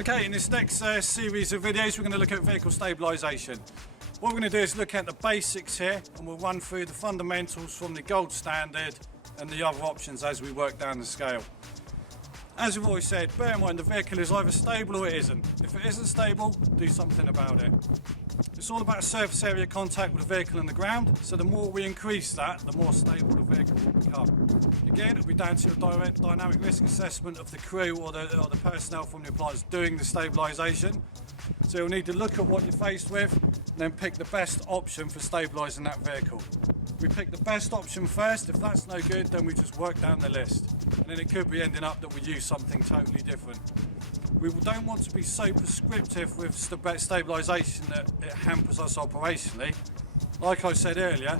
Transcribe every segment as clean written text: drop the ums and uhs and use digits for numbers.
Okay, in this next series of videos we're going to look at vehicle stabilisation. What we're going to do is look at the basics here, and we'll run through the fundamentals from the gold standard and the other options as we work down the scale. As we've always said, bear in mind the vehicle is either stable or it isn't. If it isn't stable, do something about it. It's all about surface area contact with the vehicle and the ground, so the more we increase that, the more stable the vehicle will become. Again, it'll be down to a direct dynamic risk assessment of the crew or the personnel from the appliance doing the stabilisation. So you'll need to look at what you're faced with and then pick the best option for stabilising that vehicle. We pick the best option first. If that's no good, then we just work down the list. And then it could be ending up that we use something totally different. We don't want to be so prescriptive with stabilisation that it hampers us operationally. Like I said earlier,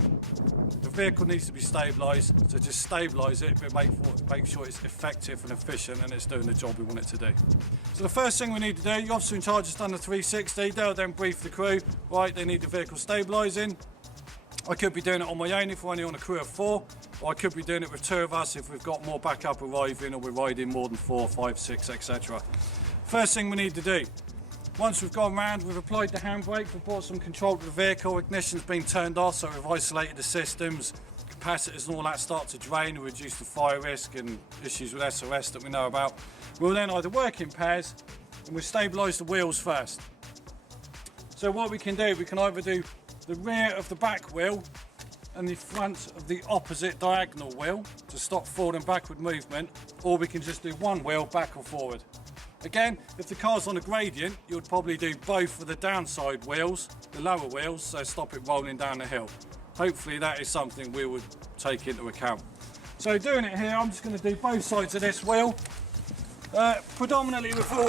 the vehicle needs to be stabilised, so just stabilise it, but make sure it's effective and efficient and it's doing the job we want it to do. So the first thing we need to do, the officer in charge has done the 360, they'll then brief the crew, right, they need the vehicle stabilising. I could be doing it on my own if we're only on a crew of 4, or I could be doing it with 2 of us if we've got more backup arriving or we're riding more than 4, 5, 6, etc. First thing we need to do, once we've gone round, we've applied the handbrake, we've brought some control to the vehicle, ignition's been turned off, so we've isolated the systems, capacitors and all that start to drain and reduce the fire risk and issues with SOS that we know about. We'll then either work in pairs and we'll stabilise the wheels first. So what we can do, we can either do the rear of the back wheel and the front of the opposite diagonal wheel to stop forward and backward movement, or we can just do one wheel back or forward. Again, if the car's on a gradient, you would probably do both of the downside wheels, the lower wheels, so stop it rolling down the hill. Hopefully that is something we would take into account. So doing it here, I'm just going to do both sides of this wheel. Predominantly we've always